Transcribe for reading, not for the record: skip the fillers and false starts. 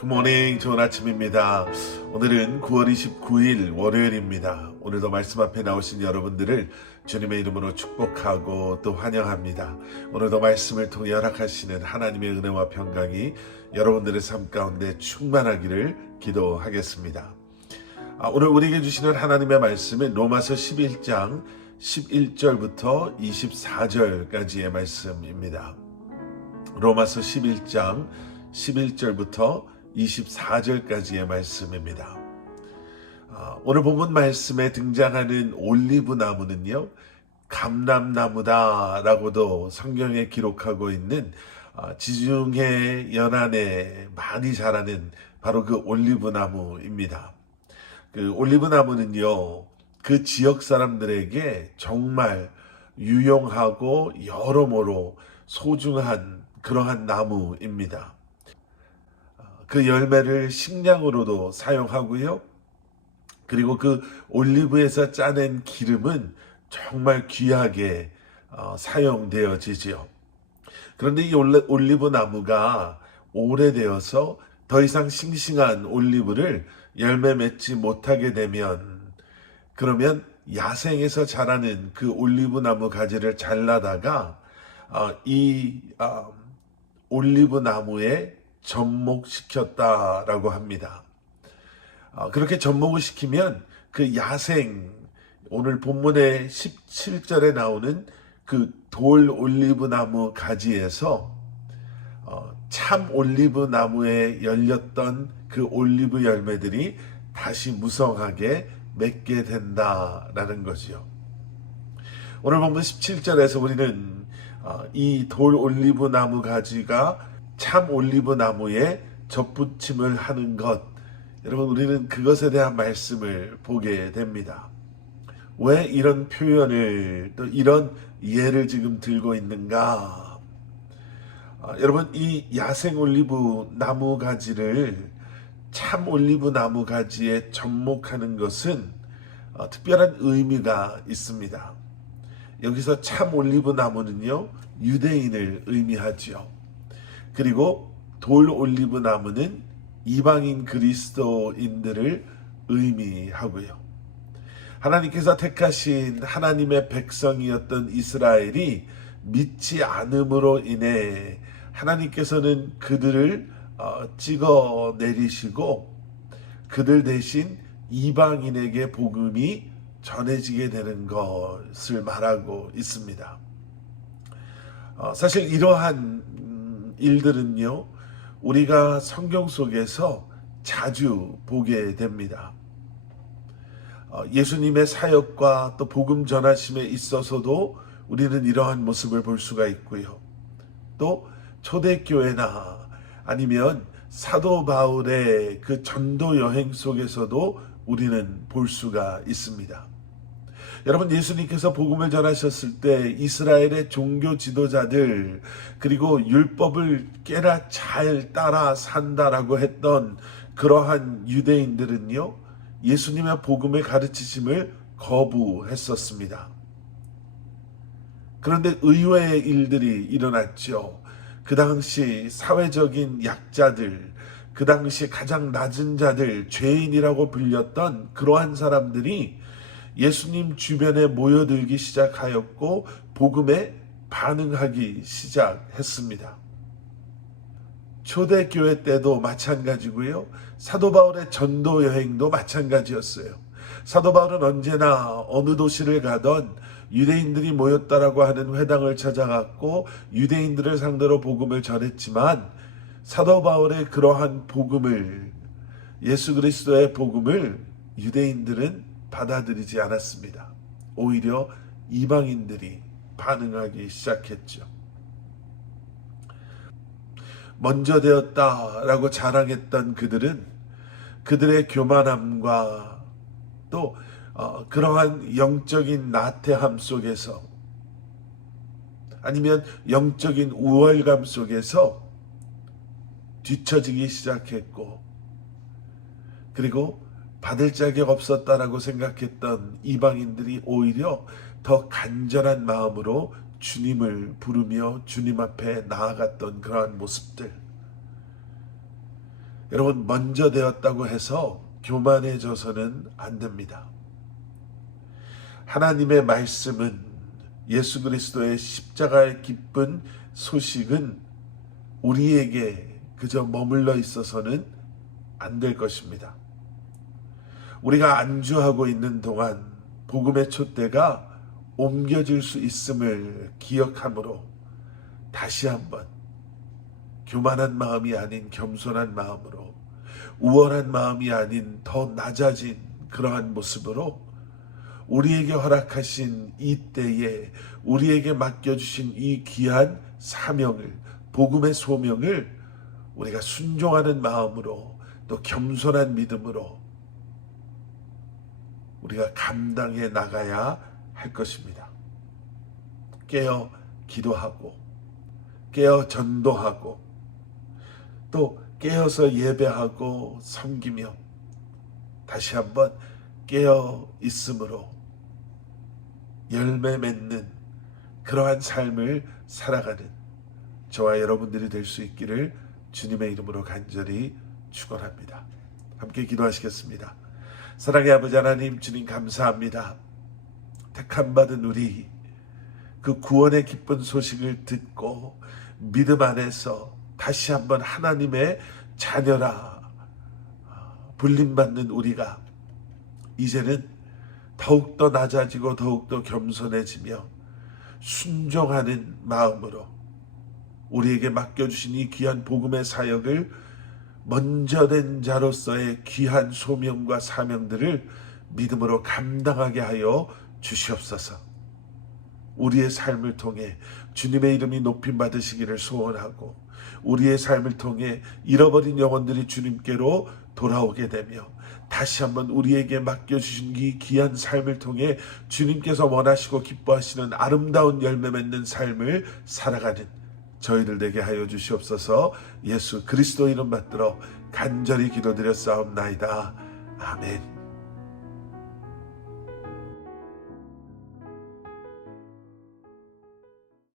굿모닝, 좋은 아침입니다. 오늘은 9월 29일 월요일입니다. 오늘도 말씀 앞에 나오신 여러분들을 주님의 이름으로 축복하고 또 환영합니다. 오늘도 말씀을 통해 허락하시는 하나님의 은혜와 평강이 여러분들의 삶 가운데 충만하기를 기도하겠습니다. 오늘 우리에게 주시는 하나님의 말씀은 로마서 11장 11절부터 24절까지의 말씀입니다. 로마서 11장 11절부터 24절까지의 말씀입니다. 오늘 본문 말씀에 등장하는 올리브 나무는요, 감람나무다라고도 성경에 기록하고 있는 지중해 연안에 많이 자라는 바로 그 올리브 나무입니다. 그 올리브 나무는요, 그 지역 사람들에게 정말 유용하고 여러모로 소중한 그러한 나무입니다. 그 열매를 식량으로도 사용하고요. 그리고 그 올리브에서 짜낸 기름은 정말 귀하게 사용되어지지요. 그런데 이 올리브 나무가 오래되어서 더 이상 싱싱한 올리브를 열매 맺지 못하게 되면, 그러면 야생에서 자라는 그 올리브 나무 가지를 잘라다가 이 올리브 나무에 접목시켰다라고 합니다. 그렇게 접목을 시키면 그 야생, 오늘 본문의 17절에 나오는 그 돌 올리브 나무 가지에서 참 올리브 나무에 열렸던 그 올리브 열매들이 다시 무성하게 맺게 된다라는 거지요. 오늘 본문 17절에서 우리는 이 돌 올리브 나무 가지가 참 올리브 나무에 접붙임을 하는 것, 여러분, 우리는 그것에 대한 말씀을 보게 됩니다. 왜 이런 표현을, 또 이런 예를 지금 들고 있는가? 여러분, 이 야생 올리브 나무 가지를 참 올리브 나무 가지에 접목하는 것은 특별한 의미가 있습니다. 여기서 참 올리브 나무는요, 유대인을 의미하죠. 그리고 돌 올리브 나무는 이방인 그리스도인들을 의미하고요. 하나님께서 택하신 하나님의 백성이었던 이스라엘이 믿지 않음으로 인해 하나님께서는 그들을 찍어 내리시고 그들 대신 이방인에게 복음이 전해지게 되는 것을 말하고 있습니다. 사실 이러한 일들은요, 우리가 성경 속에서 자주 보게 됩니다. 예수님의 사역과 또 복음 전하심에 있어서도 우리는 이러한 모습을 볼 수가 있고요. 또 초대교회나 아니면 사도 바울의 그 전도 여행 속에서도 우리는 볼 수가 있습니다. 여러분, 예수님께서 복음을 전하셨을 때 이스라엘의 종교 지도자들, 그리고 율법을 꽤나 잘 따라 산다라고 했던 그러한 유대인들은요, 예수님의 복음의 가르치심을 거부했었습니다. 그런데 의외의 일들이 일어났죠. 그 당시 사회적인 약자들, 그 당시 가장 낮은 자들, 죄인이라고 불렸던 그러한 사람들이 예수님 주변에 모여들기 시작하였고 복음에 반응하기 시작했습니다. 초대교회 때도 마찬가지고요. 사도 바울의 전도 여행도 마찬가지였어요. 사도 바울은 언제나 어느 도시를 가던 유대인들이 모였다라고 하는 회당을 찾아갔고 유대인들을 상대로 복음을 전했지만, 사도 바울의 그러한 복음을, 예수 그리스도의 복음을 유대인들은 받아들이지 않았습니다. 오히려 이방인들이 반응하기 시작했죠. 먼저 되었다라고 자랑했던 그들은 그들의 교만함과 또 그러한 영적인 나태함 속에서, 아니면 영적인 우월감 속에서 뒤처지기 시작했고, 그리고 받을 자격 없었다라고 생각했던 이방인들이 오히려 더 간절한 마음으로 주님을 부르며 주님 앞에 나아갔던 그러한 모습들. 여러분, 먼저 되었다고 해서 교만해져서는 안 됩니다. 하나님의 말씀은, 예수 그리스도의 십자가의 기쁜 소식은 우리에게 그저 머물러 있어서는 안 될 것입니다. 우리가 안주하고 있는 동안 복음의 촛대가 옮겨질 수 있음을 기억함으로 다시 한번 교만한 마음이 아닌 겸손한 마음으로, 우월한 마음이 아닌 더 낮아진 그러한 모습으로 우리에게 허락하신 이 때에 우리에게 맡겨주신 이 귀한 사명을, 복음의 소명을 우리가 순종하는 마음으로, 또 겸손한 믿음으로 우리가 감당해 나가야 할 것입니다. 깨어 기도하고, 깨어 전도하고, 또 깨어서 예배하고 섬기며 다시 한번 깨어 있음으로 열매 맺는 그러한 삶을 살아가는 저와 여러분들이 될 수 있기를 주님의 이름으로 간절히 축원합니다. 함께 기도하시겠습니다. 사랑의 아버지 하나님, 주님 감사합니다. 택함받은 우리, 그 구원의 기쁜 소식을 듣고 믿음 안에서 다시 한번 하나님의 자녀라 불림받는 우리가 이제는 더욱더 낮아지고 더욱더 겸손해지며 순종하는 마음으로 우리에게 맡겨주신 이 귀한 복음의 사역을 먼저 된 자로서의 귀한 소명과 사명들을 믿음으로 감당하게 하여 주시옵소서. 우리의 삶을 통해 주님의 이름이 높임 받으시기를 소원하고, 우리의 삶을 통해 잃어버린 영혼들이 주님께로 돌아오게 되며, 다시 한번 우리에게 맡겨주신 이 귀한 삶을 통해 주님께서 원하시고 기뻐하시는 아름다운 열매 맺는 삶을 살아가는 저희들 되게 하여 주시옵소서. 예수 그리스도 이름 받들어 간절히 기도드렸사옵나이다. 아멘.